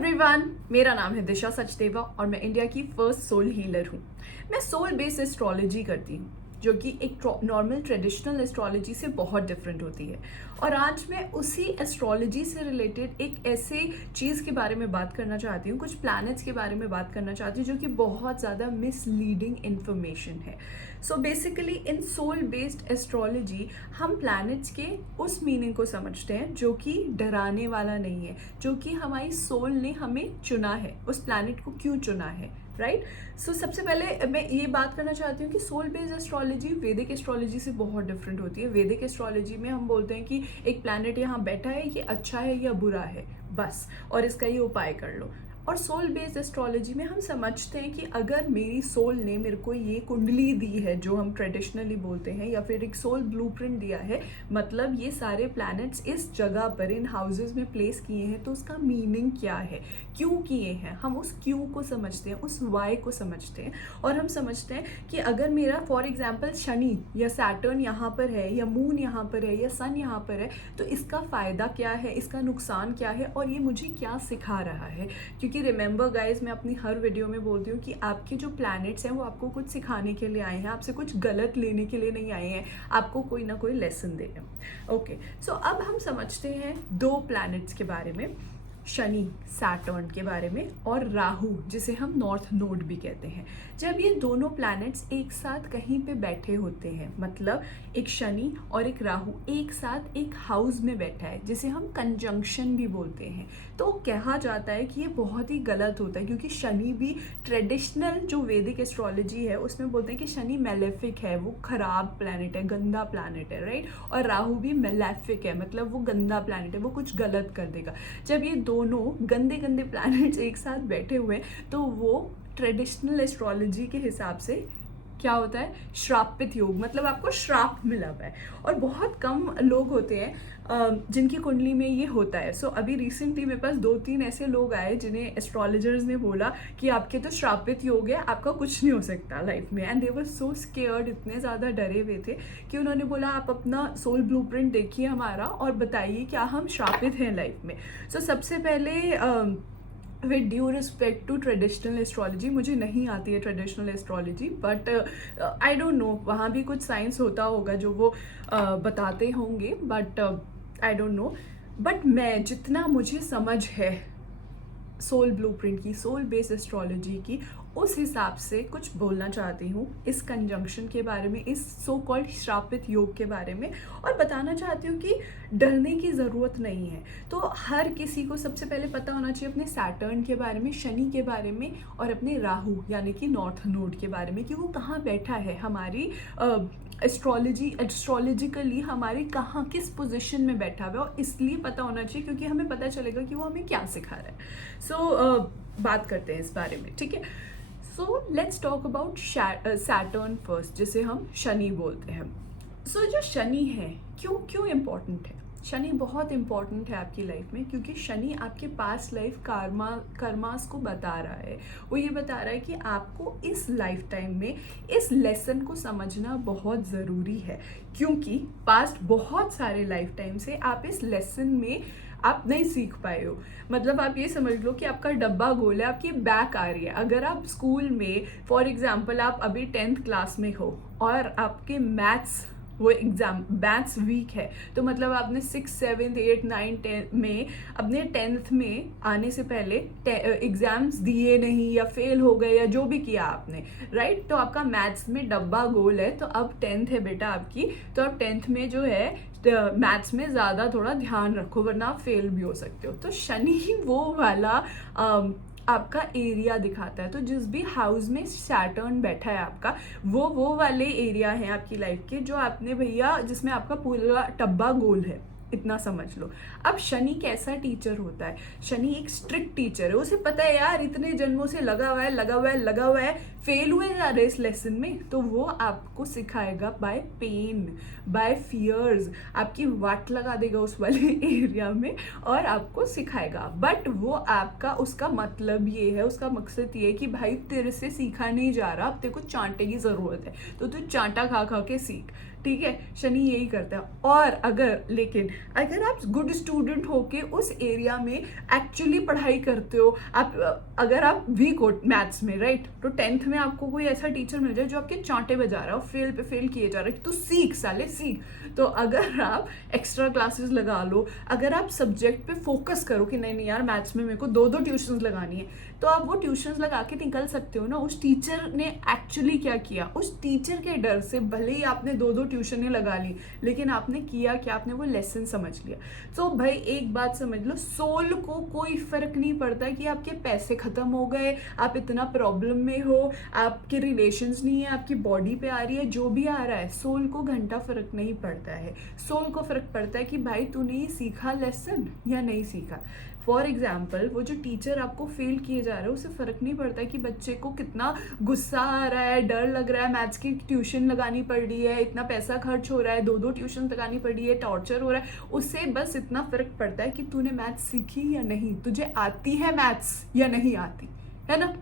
Everyone, मेरा नाम है दिशा सचदेवा और मैं इंडिया की फर्स्ट सोल हीलर हूँ। मैं सोल बेस्ड एस्ट्रोलॉजी करती हूँ जो कि एक नॉर्मल ट्रेडिशनल एस्ट्रोलॉजी से बहुत डिफरेंट होती है। और आज मैं उसी एस्ट्रोलॉजी से रिलेटेड एक ऐसे चीज़ के बारे में बात करना चाहती हूँ, कुछ प्लैनेट्स के बारे में बात करना चाहती हूँ जो कि बहुत ज़्यादा मिसलीडिंग इन्फॉर्मेशन है। सो बेसिकली इन सोल बेस्ड एस्ट्रोलॉजी हम प्लैनेट्स के उस मीनिंग को समझते हैं जो कि डराने वाला नहीं है, जो कि हमारी सोल ने हमें चुना है, उस प्लैनेट को क्यों चुना है, राइट। सो सबसे पहले मैं ये बात करना चाहती हूँ कि सोल बेस्ड एस्ट्रोलॉजी वैदिक एस्ट्रोलॉजी से बहुत डिफरेंट होती है। वैदिक एस्ट्रोलॉजी में हम बोलते हैं कि एक प्लैनेट यहाँ बैठा है, ये अच्छा है या बुरा है बस, और इसका ये उपाय कर लो। और सोल बेस्ड एस्ट्रोलॉजी में हम समझते हैं कि अगर मेरी सोल ने मेरे को ये कुंडली दी है जो हम ट्रेडिशनली बोलते हैं, या फिर एक सोल ब्लूप्रिंट दिया है, मतलब ये सारे प्लैनेट्स इस जगह पर इन हाउसेस में प्लेस किए हैं, तो उसका मीनिंग क्या है, क्यों किए हैं। हम उस क्यों को समझते हैं, उस वाई को समझते हैं। और हम समझते हैं कि अगर मेरा फॉर एग्जाम्पल शनि या सैटर्न यहाँ पर है, या मून यहाँ पर है, या सन यहाँ पर है, तो इसका फ़ायदा क्या है, इसका नुकसान क्या है, और ये मुझे क्या सिखा रहा है। क्योंकि रिमेंबर गाइज, मैं अपनी हर वीडियो में बोलती हूँ कि आपके जो प्लैनेट्स हैं वो आपको कुछ सिखाने के लिए आए हैं, आपसे कुछ गलत लेने के लिए नहीं आए हैं, आपको कोई ना कोई लेसन दे रहे हैं। ओके, सो अब हम समझते हैं दो प्लैनेट्स के बारे में, शनि सैटर्न के बारे में, और राहु जिसे हम नॉर्थ नोड भी कहते हैं। जब ये दोनों प्लैनेट्स एक साथ कहीं पे बैठे होते हैं, मतलब एक शनि और एक राहु एक साथ एक हाउस में बैठा है, जिसे हम कंजंक्शन भी बोलते हैं, तो कहा जाता है कि ये बहुत ही गलत होता है। क्योंकि शनि भी ट्रेडिशनल जो वैदिक एस्ट्रोलॉजी है उसमें बोलते हैं कि शनि मेलेफिक है, वो खराब प्लैनेट है, गंदा प्लैनेट है, राइट। और राहु भी मेलेफिक है, मतलब वो गंदा प्लैनेट है, वो कुछ गलत कर देगा। जब ये दोनों गंदे गंदे प्लैनेट्स एक साथ बैठे हुए हैं तो वो ट्रेडिशनल एस्ट्रोलॉजी के हिसाब से क्या होता है, श्रापित योग, मतलब आपको श्राप मिला हुआ है। और बहुत कम लोग होते हैं जिनकी कुंडली में ये होता है। सो अभी रिसेंटली मेरे पास 2-3 ऐसे लोग आए जिन्हें एस्ट्रोलॉजर्स ने बोला कि आपके तो श्रापित योग है, आपका कुछ नहीं हो सकता लाइफ में। And they were so scared, इतने ज़्यादा डरे हुए थे कि उन्होंने बोला आप अपना सोल ब्लूप्रिंट देखिए हमारा और बताइए क्या हम श्रापित हैं लाइफ में। सो सबसे पहले with due respect to traditional astrology, मुझे नहीं आती है traditional astrology, but I don't know, वहाँ भी कुछ साइंस होता होगा जो वो बताते होंगे, but I don't no. But मैं जितना मुझे समझ है सोल ब्लूप्रिंट की, सोल बेस्ड एस्ट्रोलॉजी की, उस हिसाब से कुछ बोलना चाहती हूँ इस कंजंक्शन के बारे में, इस सो कॉल्ड श्रापित योग के बारे में, और बताना चाहती हूँ कि डरने की ज़रूरत नहीं है। तो हर किसी को सबसे पहले पता होना चाहिए अपने सैटर्न के बारे में, शनि के बारे में, और अपने राहु यानी कि नॉर्थ नोड के बारे में, कि वो कहाँ बैठा है हमारी एस्ट्रोलॉजिकली हमारी कहाँ किस पोजीशन में बैठा हुआ है। और इसलिए पता होना चाहिए क्योंकि हमें पता चलेगा कि वो हमें क्या सिखा रहा है। सो बात करते हैं इस बारे में, ठीक है। So let's talk about Saturn first, जिसे हम शनि बोलते हैं। सो जो शनि है क्यों इम्पोर्टेंट है? शनि बहुत इंपॉर्टेंट है आपकी लाइफ में, क्योंकि शनि आपके पास्ट लाइफ कर्मास को बता रहा है। वो ये बता रहा है कि आपको इस लाइफ टाइम में इस लेसन को समझना बहुत ज़रूरी है, क्योंकि पास्ट बहुत सारे लाइफ टाइम से आप इस लेसन में आप नहीं सीख पाए हो। मतलब आप ये समझ लो कि आपका डब्बा गोल है, आपकी बैक आ रही है। अगर आप स्कूल में फॉर एग्जांपल आप अभी 10th क्लास में हो और आपके मैथ्स वो मैथ्स वीक है, तो मतलब आपने 6, 7, 8, 9, 10 में अपने 10th में आने से पहले एग्जाम्स दिए नहीं, या फेल हो गए, या जो भी किया आपने, राइट। तो आपका मैथ्स में डब्बा गोल है, तो अब 10th है बेटा आपकी, तो अब 10th में जो है मैथ्स में ज़्यादा थोड़ा ध्यान रखो, वरना आप फेल भी हो सकते हो। तो शनि वो वाला आपका एरिया दिखाता है। तो जिस भी हाउस में सैटर्न बैठा है आपका, वो वाले एरिया हैं आपकी लाइफ के जो आपने भैया, जिसमें आपका पूरा डब्बा गोल है, इतना समझ लो। अब शनि कैसा टीचर होता है? शनि एक स्ट्रिक्ट टीचर है, उसे पता है यार इतने जन्मों से लगा हुआ है, फेल हुए जा रहे इस लेसन में, तो वो आपको सिखाएगा बाय पेन, बाय फियर्स, आपकी वाट लगा देगा उस वाले एरिया में और आपको सिखाएगा। बट वो आपका, उसका मतलब ये है, उसका मकसद ये है कि भाई तेरे से सीखा नहीं जा रहा, अब तेरे को चांटे की ज़रूरत है, तो तू चांटा खा खा के सीख, ठीक है, शनि यही करता है। और लेकिन अगर आप गुड स्टूडेंट होके उस एरिया में एक्चुअली पढ़ाई करते हो, अगर आप वीक हो मैथ्स में, राइट, तो 10th में आपको कोई ऐसा टीचर मिल जाए जो आपके चांटे बजा रहा हो, फेल पे फेल किए जा रहे हो, तो सीख साले सीख। तो अगर आप एक्स्ट्रा क्लासेस लगा लो, अगर आप सब्जेक्ट पे फोकस करो कि नहीं नहीं यार मैथ्स में मेरे को 2 ट्यूशंस लगानी है, तो आप वो ट्यूशंस लगा के निकल सकते हो ना। उस टीचर ने एक्चुअली क्या किया, उस टीचर के डर से भले ही आपने 2 ट्यूशनें लगा ली, लेकिन आपने किया क्या, आपने वो लेसन समझ लिया। तो भाई एक बात समझ लो, सोल को कोई फर्क नहीं पड़ता कि आपके पैसे खत्म हो गए, आप इतना प्रॉब्लम में हो, आपके रिलेशंस नहीं है, आपकी बॉडी पे आ रही है, जो भी आ रहा है, सोल को घंटा फर्क नहीं पड़ता है। सोल को फर्क पड़ता है कि भाई तूने ये सीखा लेसन या नहीं सीखा। फॉर एग्जाम्पल, वो जो टीचर आपको फेल किए जा रहा है, उसे फर्क नहीं पड़ता कि बच्चे को कितना गुस्सा आ रहा है, डर लग रहा है, मैथ्स की ट्यूशन लगानी पड़ रही है, इतना पैसा खर्च हो रहा है, 2 ट्यूशन लगानी पड़ रही है, टॉर्चर हो रहा है। उससे बस इतना फर्क पड़ता है कि तूने मैथ्स सीखी या नहीं, तुझे आती है मैथ्स या नहीं आती, है ना।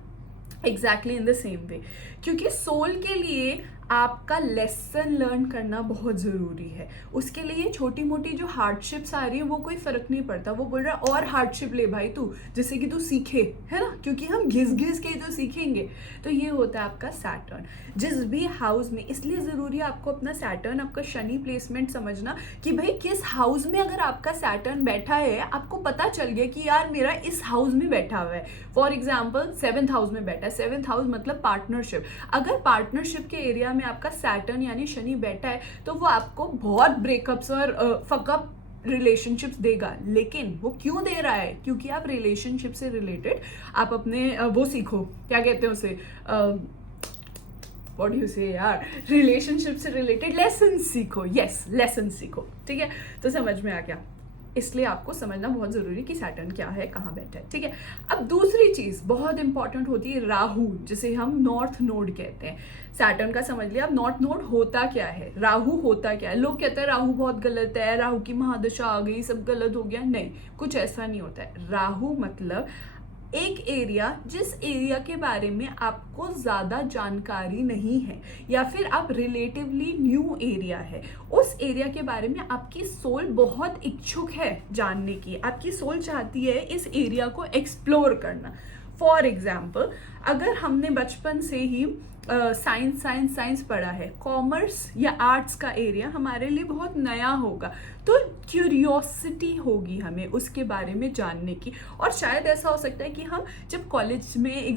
Exactly in the same way, क्योंकि सोल के लिए आपका लेसन लर्न करना बहुत ज़रूरी है। उसके लिए छोटी मोटी जो हार्डशिप्स आ रही है वो कोई फ़र्क नहीं पड़ता। वो बोल रहा है और हार्डशिप ले भाई तू, जिससे कि तू सीखे, है ना, क्योंकि हम घिस घिस के तो सीखेंगे। तो ये होता है आपका सैटर्न जिस भी हाउस में। इसलिए ज़रूरी है आपको अपना सैटर्न, आपका शनि प्लेसमेंट समझना कि भाई किस हाउस में अगर आपका सैटर्न बैठा है, आपको पता चल गया कि यार मेरा इस हाउस में बैठा हुआ है। फॉर एग्जाम्पल 7th हाउस में बैठा है, 7th हाउस मतलब पार्टनरशिप। अगर पार्टनरशिप के एरिया में आपका सैटर्न यानी शनि बैठा है, तो वो आपको बहुत ब्रेकअप्स और फकअप रिलेशनशिप्स देगा। लेकिन वो क्यों दे रहा है, क्योंकि आप रिलेशनशिप से रिलेटेड आप अपने वो सीखो, क्या कहते हैं उसे, व्हाट डू यू से यार, रिलेशनशिप से रिलेटेड लेसन सीखो। यस, लेसन सीखो, ठीक है। तो समझ में आ गया। इसलिए आपको समझना बहुत जरूरी है कि सैटर्न क्या है, कहाँ बैठा है, ठीक है। अब दूसरी चीज बहुत इंपॉर्टेंट होती है राहु, जिसे हम नॉर्थ नोड कहते हैं। सैटर्न का समझ लिया, अब नॉर्थ नोड होता क्या है, राहु होता क्या है। लोग कहते हैं राहु बहुत गलत है, राहु की महादशा आ गई, सब गलत हो गया। नहीं, कुछ ऐसा नहीं होता है। राहु मतलब एक एरिया जिस एरिया के बारे में आपको ज़्यादा जानकारी नहीं है, या फिर आप रिलेटिवली न्यू एरिया है, उस एरिया के बारे में आपकी सोल बहुत इच्छुक है जानने की। आपकी सोल चाहती है इस एरिया को एक्सप्लोर करना। फॉर एग्जाम्पल, अगर हमने बचपन से ही साइंस साइंस साइंस पढ़ा है, कॉमर्स या आर्ट्स का एरिया हमारे लिए बहुत नया होगा, तो क्यूरियोसिटी होगी हमें उसके बारे में जानने की। और शायद ऐसा हो सकता है कि हम जब कॉलेज में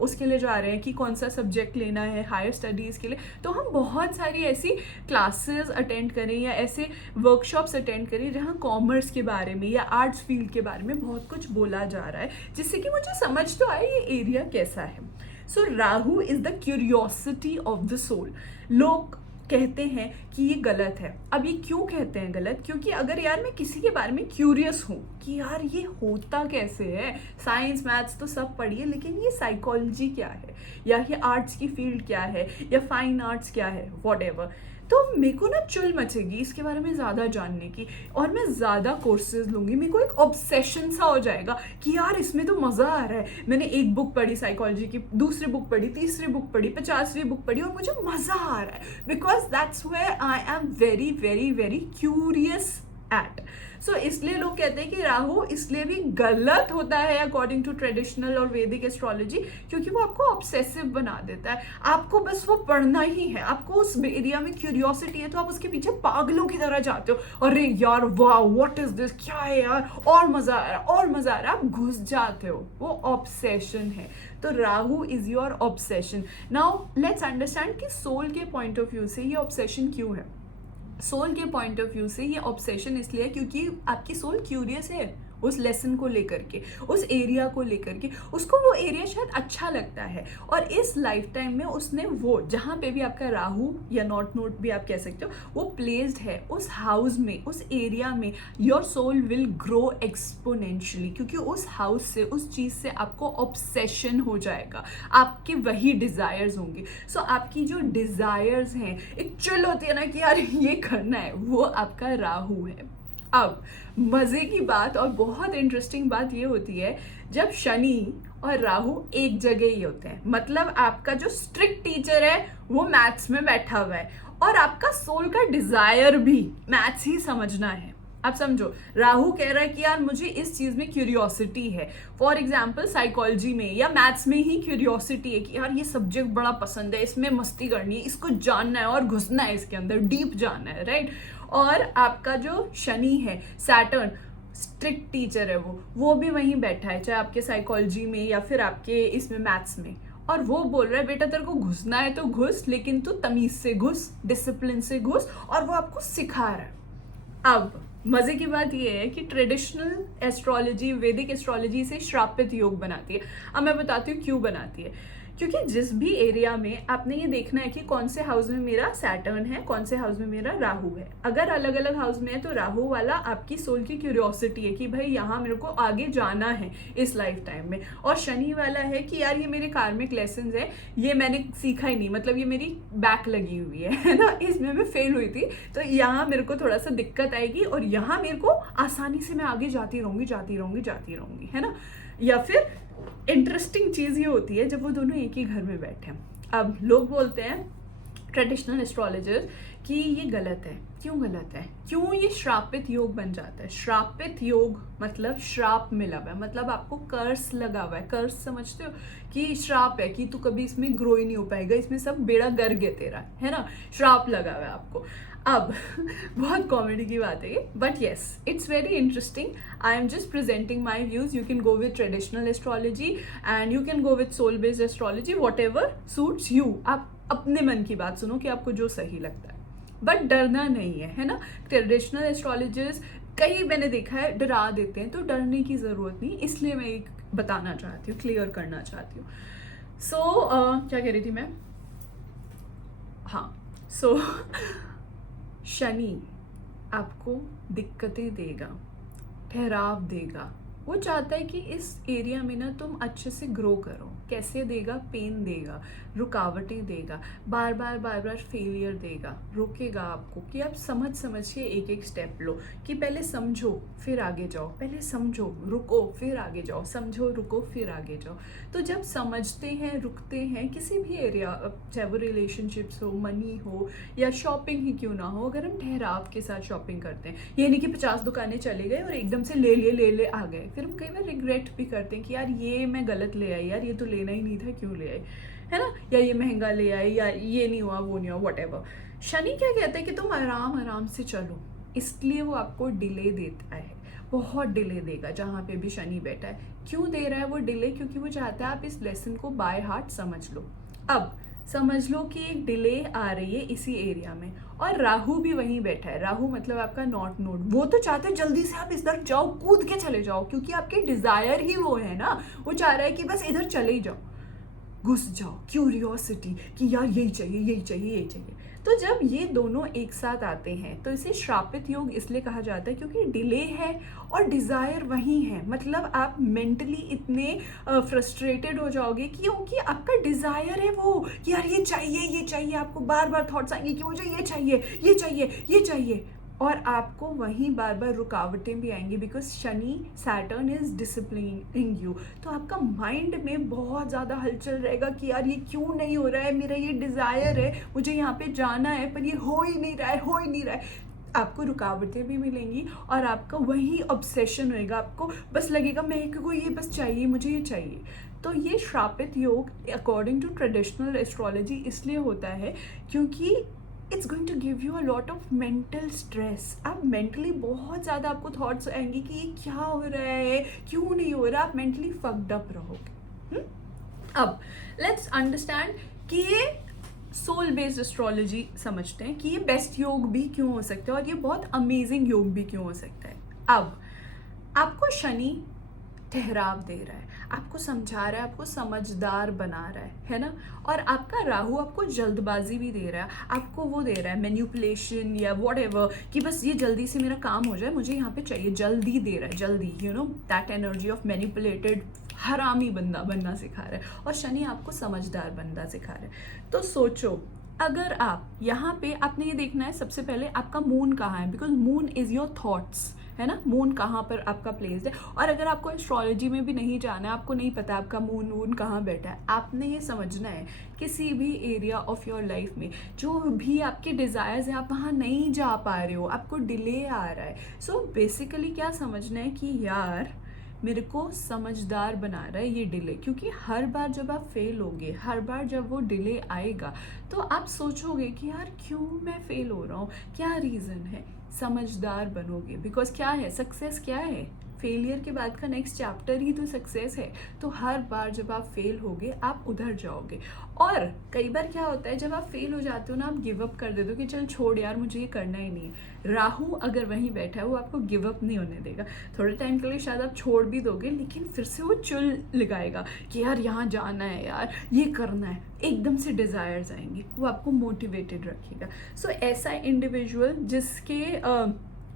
उसके लिए जा रहे हैं कि कौन सा सब्जेक्ट लेना है हायर स्टडीज़ के लिए, तो हम बहुत सारी ऐसी क्लासेस अटेंड करें या ऐसे वर्कशॉप्स अटेंड करें जहाँ कॉमर्स के बारे में या आर्ट्स फील्ड के बारे में बहुत कुछ बोला जा रहा है, जिससे कि मुझे समझ तो आए ये एरिया कैसा है। So Rahu is the curiosity of the soul. लोग कहते हैं कि ये गलत है। अब ये क्यों कहते हैं गलत, क्योंकि अगर यार मैं किसी के बारे में क्यूरियस हूँ कि यार ये होता कैसे है, साइंस मैथ्स तो सब पढ़िए, लेकिन ये साइकोलॉजी क्या है, या ये आर्ट्स की फील्ड क्या है, या फाइन आर्ट्स क्या है, व्हाटएवर, तो मेरे को ना चुल मचेगी इसके बारे में ज़्यादा जानने की, और मैं ज़्यादा कोर्सेज लूँगी। मेरे को एक ऑब्सेशन सा हो जाएगा कि यार इसमें तो मज़ा आ रहा है, मैंने एक बुक पढ़ी साइकोलॉजी की, दूसरी बुक पढ़ी, तीसरी बुक पढ़ी, 50वीं बुक पढ़ी, और मुझे मज़ा आ रहा है, because that's where I am very very very curious at. So इसलिए लोग कहते हैं कि राहु इसलिए भी गलत होता है अकॉर्डिंग टू ट्रेडिशनल और वैदिक एस्ट्रोलॉजी, क्योंकि वो आपको ऑब्सेसिव बना देता है। आपको बस वो पढ़ना ही है, आपको उस एरिया में क्यूरियोसिटी है, तो आप उसके पीछे पागलों की तरह जाते हो। अरे यार वाह, व्हाट इज दिस, क्या है यार, और मजा आ रहा है, और मजा आ रहा है, आप घुस जाते हो। वो ऑब्सेशन है। तो Rahu is your obsession. Now let's understand कि सोल के पॉइंट ऑफ व्यू से ये ऑब्सेशन क्यों है। सोल के पॉइंट ऑफ व्यू से ये ऑब्सेशन इसलिए क्योंकि आपकी सोल क्यूरियस है उस लेसन को लेकर के, उस एरिया को लेकर के, उसको वो एरिया शायद अच्छा लगता है, और इस लाइफ टाइम में उसने वो जहाँ पे भी आपका राहु या नॉर्थ नोड भी आप कह सकते हो वो प्लेस्ड है, उस हाउस में, उस एरिया में, your soul will grow exponentially, क्योंकि उस हाउस से, उस चीज़ से आपको ऑब्सेशन हो जाएगा, आपके वही डिज़ायर्स होंगे। सो आपकी जो डिज़ायर्स हैं, एक चुल होती है ना कि यार ये करना है, वो आपका राहु है। अब मज़े की बात और बहुत इंटरेस्टिंग बात ये होती है जब शनि और राहु एक जगह ही होते हैं। मतलब आपका जो स्ट्रिक्ट टीचर है वो मैथ्स में बैठा हुआ है, और आपका सोल का डिजायर भी मैथ्स ही समझना है। आप समझो, राहु कह रहा है कि यार मुझे इस चीज में क्यूरियोसिटी है, फॉर एग्जाम्पल साइकोलॉजी में या मैथ्स में ही क्यूरियोसिटी है कि यार ये सब्जेक्ट बड़ा पसंद है, इसमें मस्ती करनी है, इसको जानना है और घुसना है इसके अंदर, डीप जानना है, राइट। और आपका जो शनि है, सैटर्न, स्ट्रिक्ट टीचर है, वो भी वहीं बैठा है, चाहे आपके साइकोलॉजी में या फिर आपके इसमें मैथ्स में, और वो बोल रहा है बेटा तेरे को घुसना है तो घुस, लेकिन तू तमीज से घुस, डिसिप्लिन से घुस, और वो आपको सिखा रहा है। अब मजे की बात यह है कि ट्रेडिशनल एस्ट्रोलॉजी, वैदिक एस्ट्रोलॉजी से श्रापित योग बनाती है। अब मैं बताती हूँ क्यों बनाती है। क्योंकि जिस भी एरिया में आपने ये देखना है कि कौन से हाउस में मेरा सैटर्न है, कौन से हाउस में मेरा राहु है। अगर अलग अलग हाउस में है तो राहु वाला आपकी सोल की क्यूरियोसिटी है कि भाई यहाँ मेरे को आगे जाना है इस लाइफ टाइम में, और शनि वाला है कि यार ये मेरे कार्मिक लेसन है, ये मैंने सीखा ही नहीं, मतलब ये मेरी बैक लगी हुई है ना, इसमें मैं फेल हुई थी, तो यहाँ मेरे को थोड़ा सा दिक्कत आएगी और यहाँ मेरे को आसानी से मैं आगे जाती रहूंगी, है ना। या फिर इंटरेस्टिंग चीज़ ये होती है जब वो दोनों एक ही घर में बैठे हैं। अब लोग बोलते हैं ट्रेडिशनल एस्ट्रोलॉजर्स कि ये गलत है। क्यों गलत है? क्यों ये श्रापित योग बन जाता है? श्रापित योग मतलब श्राप मिला हुआ है, मतलब आपको कर्स लगा हुआ है। कर्स समझते हो कि श्राप है कि तू कभी इसमें ग्रो ही नहीं हो पाएगा, इसमें सब बेड़ा गर्क है तेरा, है ना, श्राप लगा हुआ है आपको। अब बहुत कॉमेडी की बात है ये, but yes it's very interesting. I am just presenting my views. You can go with traditional astrology and you can go with soul based astrology, whatever suits you. आप अपने मन की बात सुनो कि आपको जो सही लगता है, बट डरना नहीं है ना। ट्रेडिशनल एस्ट्रोलॉजर्स कई मैंने देखा है डरा देते हैं, तो डरने की ज़रूरत नहीं, इसलिए मैं एक बताना चाहती हूँ, क्लियर करना चाहती हूँ। सो क्या कह रही थी मैं? हाँ, सो शनि आपको दिक्कतें देगा, ठहराव देगा। वो चाहता है कि इस एरिया में ना तुम अच्छे से ग्रो करो। कैसे देगा? पेन देगा, रुकावटें देगा, बार बार फेलियर देगा, रोकेगा आपको कि आप समझ के एक एक स्टेप लो, कि पहले समझो फिर आगे जाओ, पहले समझो रुको फिर आगे जाओ, समझो रुको फिर आगे जाओ। तो जब समझते हैं, रुकते हैं किसी भी एरिया, चाहे वो रिलेशनशिप्स हो, मनी हो या शॉपिंग ही क्यों ना हो, अगर हम ठहराव के साथ शॉपिंग करते हैं, ये नहीं कि 50 दुकानें चले गए और एकदम से ले आ गए, फिर हम कई बार रिग्रेट भी करते हैं कि यार ये मैं गलत ले आई, यार ये तो लेना ही नहीं था, क्यों ले आई, है ना, या ये महंगा ले आए, या ये नहीं हुआ, वो नहीं हुआ, व्हाटएवर। शनि क्या कहता है कि तुम आराम से चलो, इसलिए वो आपको डिले देता है, बहुत डिले देगा। जहाँ पे भी शनि बैठा है, क्यों दे रहा है वो डिले? क्योंकि वो चाहता है आप इस लेसन को बाय हार्ट समझ लो। अब समझ लो कि एक डिले आ रही है इसी एरिया में, और राहु भी वहीं बैठा है। राहु मतलब आपका नॉर्थ नोड, वो तो चाहते हैं जल्दी से आप इधर जाओ, कूद के चले जाओ, क्योंकि आपके डिजायर ही वो है ना। वो चाह रहा है कि बस इधर चले ही जाओ, घुस जाओ, क्यूरियोसिटी कि यार यही चाहिए। तो जब ये दोनों एक साथ आते हैं तो इसे श्रापित योग इसलिए कहा जाता है क्योंकि डिले है और डिजायर वही है। मतलब आप मेंटली इतने फ्रस्ट्रेटेड हो जाओगे क्योंकि आपका डिजायर है वो कि यार ये चाहिए, आपको बार बार थॉट्स आएंगे कि मुझे ये चाहिए, और आपको वहीं बार बार रुकावटें भी आएंगी, because Shani Saturn is disciplining you. तो आपका माइंड में बहुत ज़्यादा हलचल रहेगा कि यार ये क्यों नहीं हो रहा है, मेरा ये डिज़ायर है, मुझे यहाँ पे जाना है, पर ये हो ही नहीं रहा है। आपको रुकावटें भी मिलेंगी और आपका वही ऑब्सेशन होएगा, आपको बस लगेगा मेरे को ये बस चाहिए, मुझे ये चाहिए। तो ये श्रापित योग अकॉर्डिंग टू ट्रेडिशनल एस्ट्रोलॉजी इसलिए होता है क्योंकि it's going to give you a lot of mental stress. आप मेंटली बहुत ज़्यादा आपको थॉट्स आएंगे कि ये क्या हो रहा है, क्यों नहीं हो रहा, आप मेंटली फक्ड अप रहोगे। अब लेट्स अंडरस्टैंड कि ये सोल बेस्ड एस्ट्रोलॉजी समझते हैं कि ये बेस्ट योग भी क्यों हो सकता है और ये बहुत अमेजिंग योग भी क्यों हो सकता है। अब आपको शनि ठहराव दे रहा है, आपको समझा रहा है, आपको समझदार बना रहा है ना। और आपका राहु आपको जल्दबाजी भी दे रहा है, आपको वो दे रहा है मैनिपुलेशन या व्हाटएवर, कि बस ये जल्दी से मेरा काम हो जाए, मुझे यहाँ पे चाहिए, जल्दी दे रहा है, जल्दी, you know that energy of manipulated हरामी बंदा बनना सिखा रहा है, और शनि आपको समझदार बनना सिखा रहा है। तो सोचो अगर आप यहाँ पे आपने ये देखना है सबसे पहले आपका मून कहाँ है, because moon is your thoughts, है ना, मून कहाँ पर आपका प्लेस्ड है। और अगर आपको एस्ट्रोलॉजी में भी नहीं जाना है, आपको नहीं पता आपका मून वून कहाँ बैठा है, आपने ये समझना है किसी भी एरिया ऑफ योर लाइफ में जो भी आपके डिज़ायर्स हैं आप वहाँ नहीं जा पा रहे हो, आपको डिले आ रहा है। सो बेसिकली क्या समझना है कि यार मेरे को समझदार बना रहा है ये डिले, क्योंकि हर बार जब आप फेल होगे, हर बार जब वो डिले आएगा तो आप सोचोगे कि यार क्यों मैं फेल हो रहा हूँ, क्या रीज़न है। समझदार बनोगे, बिकॉज क्या है सक्सेस, क्या है फेलियर के बाद का नेक्स्ट चैप्टर ही तो सक्सेस है। तो हर बार जब आप फेल होगे आप उधर जाओगे। और कई बार क्या होता है जब आप फेल हो जाते हो ना, आप गिव अप कर देते हो कि चल छोड़ यार मुझे ये करना ही नहीं है। राहु अगर वहीं बैठा है वो आपको गिव अप नहीं होने देगा। थोड़े टाइम के लिए शायद आप छोड़ भी दोगे, लेकिन फिर से वो चुल लगाएगा कि यार यहाँ जाना है, यार ये करना है, एकदम से डिज़ायर्स आएंगे, वो आपको मोटिवेटेड रखेगा। सो ऐसा इंडिविजुअल जिसके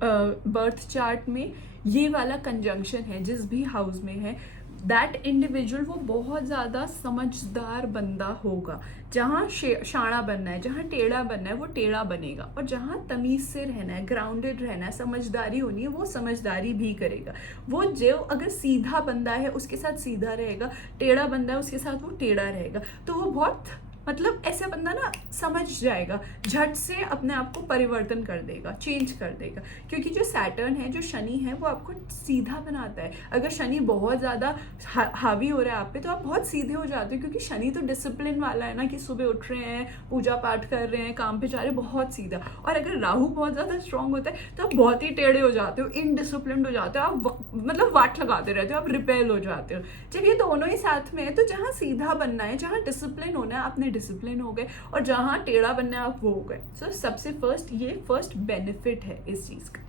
बर्थ चार्ट में ये वाला कंजंक्शन है, जिस भी हाउस में है, दैट इंडिविजुअल वो बहुत ज़्यादा समझदार बंदा होगा। जहाँ शाणा बनना है, जहाँ टेढ़ा बनना है वो टेढ़ा बनेगा, और जहाँ तमीज़ से रहना है, ग्राउंडेड रहना है, समझदारी होनी है, वो समझदारी भी करेगा। वो जो अगर सीधा बंदा है उसके साथ सीधा रहेगा, टेढ़ा बंदा है उसके साथ वो टेढ़ा रहेगा। तो वो बहुत मतलब ऐसा बंदा ना समझ जाएगा, झट से अपने आप को परिवर्तन कर देगा, चेंज कर देगा। क्योंकि जो सैटर्न है, जो शनि है, वो आपको सीधा बनाता है। अगर शनि बहुत ज़्यादा हावी हो रहा है आप पे तो आप बहुत सीधे हो जाते हो, क्योंकि शनि तो डिसिप्लिन वाला है ना, कि सुबह उठ रहे हैं, पूजा पाठ कर रहे हैं, काम पे जा रहे हैं, बहुत सीधा। और अगर राहु बहुत ज़्यादा स्ट्रांग होता है तो आप बहुत ही टेढ़े हो जाते हो, इनडिसिप्लिन हो जाते हो, आप मतलब वाट लगाते रहते हो, आप रिपेल हो जाते हो। जब ये दोनों ही साथ में है तो जहाँ सीधा बनना है, जहाँ डिसिप्लिन होना है, अपने डिसिप्लिन हो गए, और जहाँ टेढ़ा बनना है आप वो हो गए। सो सबसे फर्स्ट बेनिफिट है इस चीज़ का।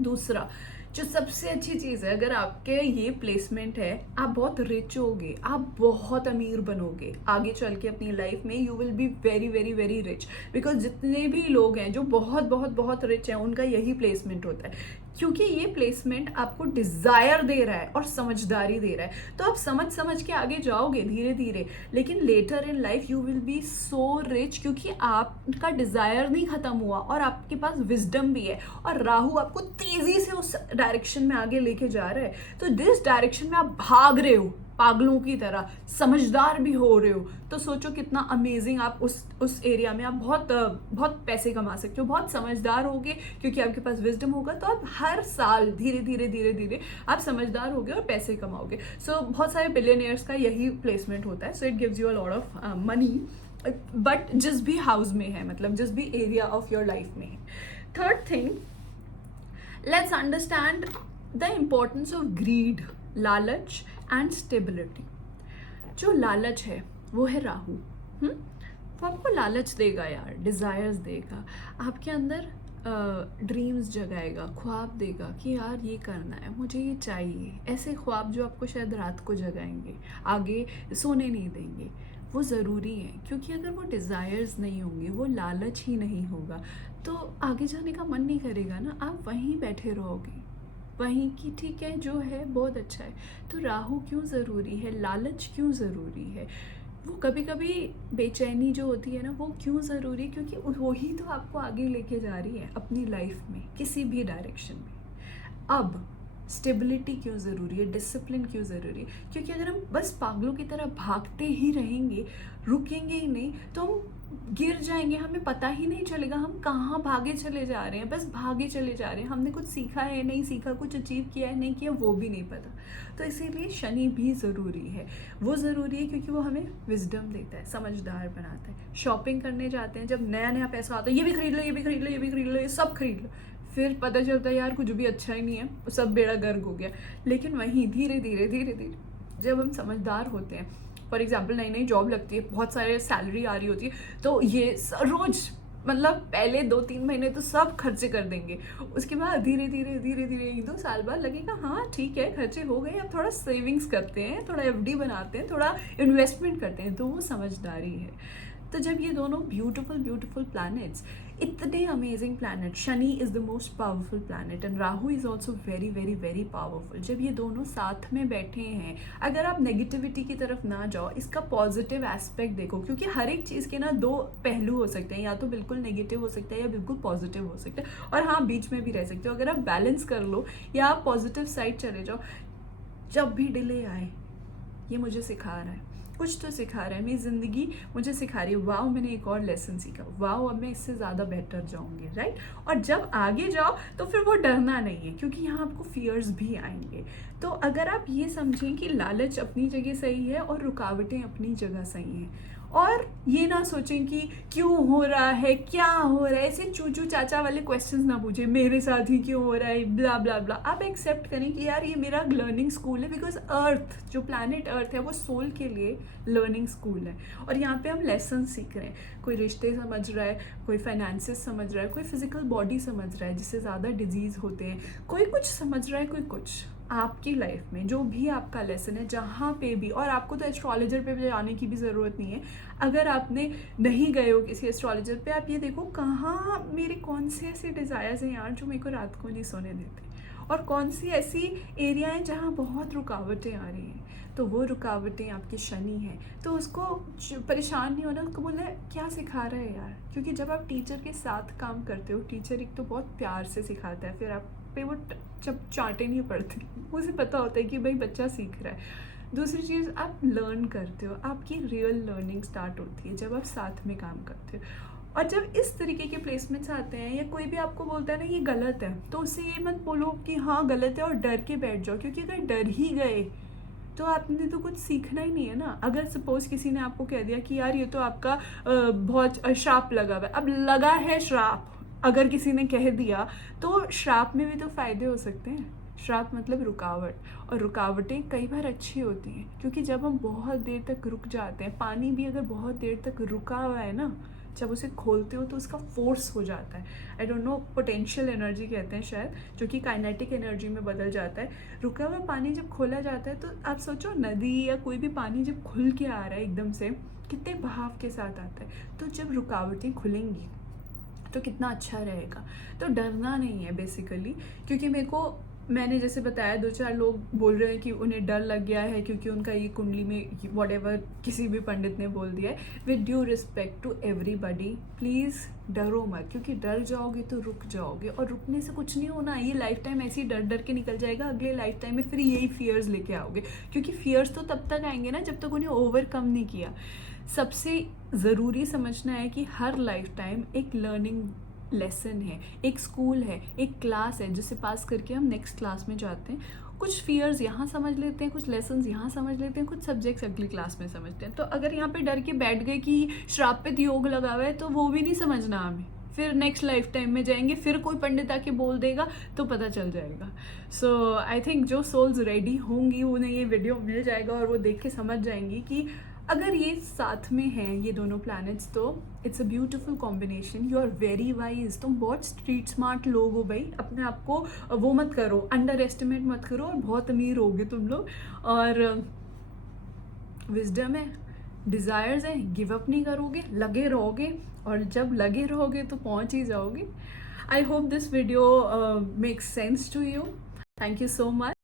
दूसरा जो सबसे अच्छी चीज़ है, अगर आपके ये प्लेसमेंट है, आप बहुत रिच होगे, आप बहुत अमीर बनोगे आगे चल के अपनी लाइफ में। You will be very very very rich, because जितने भी लोग हैं जो बहुत बहुत बहुत रिच हैं उनका यही प्लेसमेंट होता है, क्योंकि ये प्लेसमेंट आपको डिज़ायर दे रहा है और समझदारी दे रहा है। तो आप समझ समझ के आगे जाओगे धीरे धीरे, लेकिन later in life you will be so rich, क्योंकि आपका डिज़ायर नहीं ख़त्म हुआ और आपके पास विजडम भी है, और राहु आपको तेज़ी से उस डायरेक्शन में आगे लेके जा रहा है। तो जिस डायरेक्शन में आप भाग रहे हो पागलों की तरह, समझदार भी हो रहे हो, तो सोचो कितना अमेजिंग आप उस एरिया में आप बहुत पैसे कमा सकते हो। बहुत समझदार होगे क्योंकि आपके पास विजडम होगा, तो आप हर साल धीरे धीरे आप समझदार होगे और पैसे कमाओगे। सो बहुत सारे बिलियनियर्स का यही प्लेसमेंट होता है। So it gives you a lot of money, but जिस भी हाउस में है, मतलब जिस भी एरिया ऑफ योर लाइफ में है। Third thing, let's understand the importance of greed, लालच एंड स्टेबिलिटी। जो लालच है वो है राहु। वो आपको लालच देगा यार, डिज़ायर्स देगा, आपके अंदर ड्रीम्स जगाएगा, ख्वाब देगा कि यार ये करना है, मुझे ये चाहिए। ऐसे ख्वाब जो आपको शायद रात को जगाएंगे, आगे सोने नहीं देंगे। वो ज़रूरी है, क्योंकि अगर वो डिज़ायर्स नहीं होंगे, वो लालच ही नहीं होगा, तो आगे जाने का मन नहीं करेगा ना, आप वहीं बैठे रहोगे, वहीं की ठीक है जो है बहुत अच्छा है। तो राहु क्यों ज़रूरी है, लालच क्यों ज़रूरी है, वो कभी कभी बेचैनी जो होती है ना, वो क्यों ज़रूरी है, क्योंकि वही तो आपको आगे लेके जा रही है अपनी लाइफ में किसी भी डायरेक्शन में। अब स्टेबिलिटी क्यों ज़रूरी है, डिसिप्लिन क्यों ज़रूरी है, क्योंकि अगर हम बस पागलों की तरह भागते ही रहेंगे, रुकेंगे ही नहीं, तो हम गिर जाएंगे, हमें पता ही नहीं चलेगा हम कहाँ भागे चले जा रहे हैं, बस भागे चले जा रहे हैं। हमने कुछ सीखा है नहीं सीखा, कुछ अचीव किया है नहीं किया, वो भी नहीं पता। तो इसीलिए शनि भी ज़रूरी है। वो ज़रूरी है क्योंकि वो हमें विजडम देता है, समझदार बनाता है। शॉपिंग करने जाते हैं, जब नया नया पैसा आता है, ये भी खरीद लो, ये भी खरीद लो, ये भी खरीद लो, ये सब खरीद लो, फिर पता चलता है यार कुछ भी अच्छा ही नहीं है, सब बेड़ा गर्क हो गया। लेकिन वहीं धीरे धीरे जब हम समझदार होते हैं, फॉर एग्जाम्पल नई नई जॉब लगती है, बहुत सारे सैलरी आ रही होती है, तो ये रोज मतलब पहले 2-3 महीने तो सब खर्चे कर देंगे, उसके बाद धीरे धीरे 1-2 साल बाद लगेगा हाँ ठीक है खर्चे हो गए, अब थोड़ा सेविंग्स करते हैं, थोड़ा एफडी बनाते हैं, थोड़ा इन्वेस्टमेंट करते हैं, तो वो समझदारी है। तो जब ये दोनों ब्यूटीफुल ब्यूटीफुल प्लैनेट्स, इतने amazing planet, Shani is the most powerful planet and Rahu is also very very very powerful, जब ये दोनों साथ में बैठे हैं, अगर आप नेगेटिविटी की तरफ ना जाओ, इसका पॉजिटिव एस्पेक्ट देखो, क्योंकि हर एक चीज़ के ना दो पहलू हो सकते हैं, या तो बिल्कुल नेगेटिव हो सकता है या बिल्कुल पॉजिटिव हो सकता है, और हाँ बीच में भी रह सकते हो। अगर आप बैलेंस कर लो या आप पॉजिटिव साइड चले जाओ, जब भी डिले आए, ये मुझे सिखा रहा है, कुछ तो सिखा रहा है, मेरी ज़िंदगी मुझे सिखा रही है, वाओ मैंने एक और लेसन सीखा, वाओ अब मैं इससे ज़्यादा बेहतर जाऊंगी, राइट। और जब आगे जाओ तो फिर वो डरना नहीं है, क्योंकि यहाँ आपको फियर्स भी आएंगे। तो अगर आप ये समझें कि लालच अपनी जगह सही है और रुकावटें अपनी जगह सही हैं, और ये ना सोचें कि क्यों हो रहा है, क्या हो रहा है, ऐसे चूचू चाचा वाले क्वेश्चंस ना पूछें, मेरे साथ ही क्यों हो रहा है, ब्ला ब्ला ब्ला। आप एक्सेप्ट करें कि यार ये मेरा लर्निंग स्कूल है, बिकॉज अर्थ, जो प्लैनेट अर्थ है, वो सोल के लिए लर्निंग स्कूल है, और यहाँ पे हम लेसन सीख रहे हैं। कोई रिश्ते समझ रहा है, कोई फाइनेंसेस समझ रहा है, कोई फिजिकल बॉडी समझ रहा है जिससे ज़्यादा डिजीज़ होते हैं, कोई कुछ समझ रहा है, कोई कुछ। आपकी लाइफ में जो भी आपका लेसन है, जहाँ पे भी, और आपको तो एस्ट्रोलॉजर पे जाने की भी ज़रूरत नहीं है। अगर आपने नहीं गए हो किसी एस्ट्रोलॉजर पे, आप ये देखो कहाँ मेरे कौन से ऐसे डिज़ायर्स हैं यार जो मेरे को रात को नहीं सोने देते, और कौन सी ऐसी एरिया हैं जहाँ बहुत रुकावटें आ रही हैं। तो वो रुकावटें आपके शनि हैं, तो उसको परेशान नहीं होना, उसको बोलना क्या सिखा रहा है यार। क्योंकि जब आप टीचर के साथ काम करते हो, टीचर एक तो बहुत प्यार से सिखाता है, फिर आप पे वो जब चांटे नहीं पड़ते, उसे पता होता है कि भाई बच्चा सीख रहा है। दूसरी चीज़, आप लर्न करते हो, आपकी रियल लर्निंग स्टार्ट होती है जब आप साथ में काम करते हो। और जब इस तरीके के प्लेसमेंट्स आते हैं, या कोई भी आपको बोलता है ना ये गलत है, तो उससे ये मत बोलो कि हाँ गलत है और डर के बैठ जाओ, क्योंकि अगर डर ही गए तो आपने तो कुछ सीखना ही नहीं है ना। अगर सपोज किसी ने आपको कह दिया कि यार ये तो आपका बहुत श्राप लगा हुआ है, अब लगा है श्राप, अगर किसी ने कह दिया, तो श्राप में भी तो फायदे हो सकते हैं। श्राप मतलब रुकावट, और रुकावटें कई बार अच्छी होती हैं, क्योंकि जब हम बहुत देर तक रुक जाते हैं, पानी भी अगर बहुत देर तक रुका हुआ है ना, जब उसे खोलते हो तो उसका फोर्स हो जाता है, आई डोंट नो, पोटेंशियल एनर्जी कहते हैं शायद, जो कि काइनेटिक एनर्जी में बदल जाता है। रुका हुआ पानी जब खोला जाता है, तो आप सोचो नदी या कोई भी पानी जब खुल के आ रहा है एकदम से, कितने बहाव के साथ आता है। तो जब रुकावटें खुलेंगी तो कितना अच्छा रहेगा। तो डरना नहीं है बेसिकली, क्योंकि मैंने जैसे बताया, 2-4 लोग बोल रहे हैं कि उन्हें डर लग गया है क्योंकि उनका ये कुंडली में व्हाटएवर किसी भी पंडित ने बोल दिया है। With due respect to everybody, please डरो मत, क्योंकि डर जाओगे तो रुक जाओगे, और रुकने से कुछ नहीं होना। ये लाइफ टाइम ऐसे ही डर डर के निकल जाएगा, अगले लाइफ टाइम में फिर यही फियर्स लेके आओगे, क्योंकि फियर्स तो तब तक आएंगे ना जब तक उन्हें ओवरकम नहीं किया। सबसे ज़रूरी समझना है कि हर लाइफ टाइम एक लर्निंग लेसन है, एक स्कूल है, एक क्लास है, जिसे पास करके हम नेक्स्ट क्लास में जाते हैं। कुछ फियर्स यहाँ समझ लेते हैं, कुछ लेसन्स यहाँ समझ लेते हैं, कुछ सब्जेक्ट्स अगली क्लास में समझते हैं। तो अगर यहाँ पे डर के बैठ गए कि श्रापित योग लगा हुआ है, तो वो भी नहीं समझना हमें, फिर नेक्स्ट लाइफ टाइम में जाएंगे, फिर कोई पंडित आके बोल देगा तो पता चल जाएगा। सो आई थिंक जो सोल्स रेडी होंगी उन्हें ये वीडियो मिल जाएगा, और वो देख के समझ जाएंगी कि अगर ये साथ में हैं ये दोनों प्लैनेट्स, तो it's a beautiful combination. You are very wise, तुम बहुत स्ट्रीट स्मार्ट लोग हो भाई, अपने आप को वो मत करो, अंडर एस्टिमेट मत करो, और बहुत अमीर होगे तुम लोग। और विजडम है, डिज़ायर्स है, गिव अप नहीं करोगे, लगे रहोगे, और जब लगे रहोगे तो पहुंच ही जाओगे। I hope this video makes sense to you. Thank you so much.